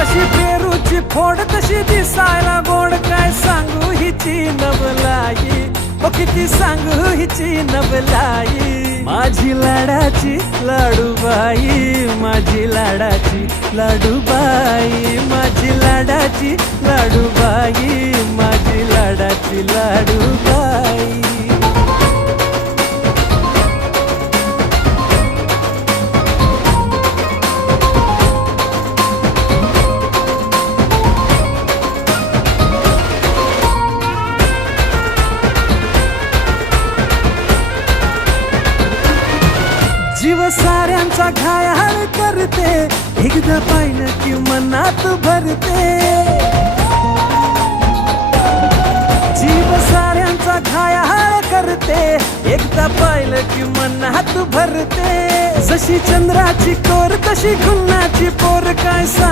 जशी पेरूची फोड तशी दिसायला गोड, काय सांगू हिची नवलाई, ओ किती सांगू हिची नवलाई. माझी लाडाची लाडूबाई, माझी लाडाची लाडूबाई, माझी लाडाची लाडूबाई, माझी लाडाची लाडूबाई. जीव साऱ्यांचा घायाळ करते, एकदा पाहिलं की मनात भरते. जीव साऱ्यांचा घायाळ करते, एकदा पाहिलं की मनात भरते. जशी चंद्राची कोर तशी गुन्हाची पोर, काय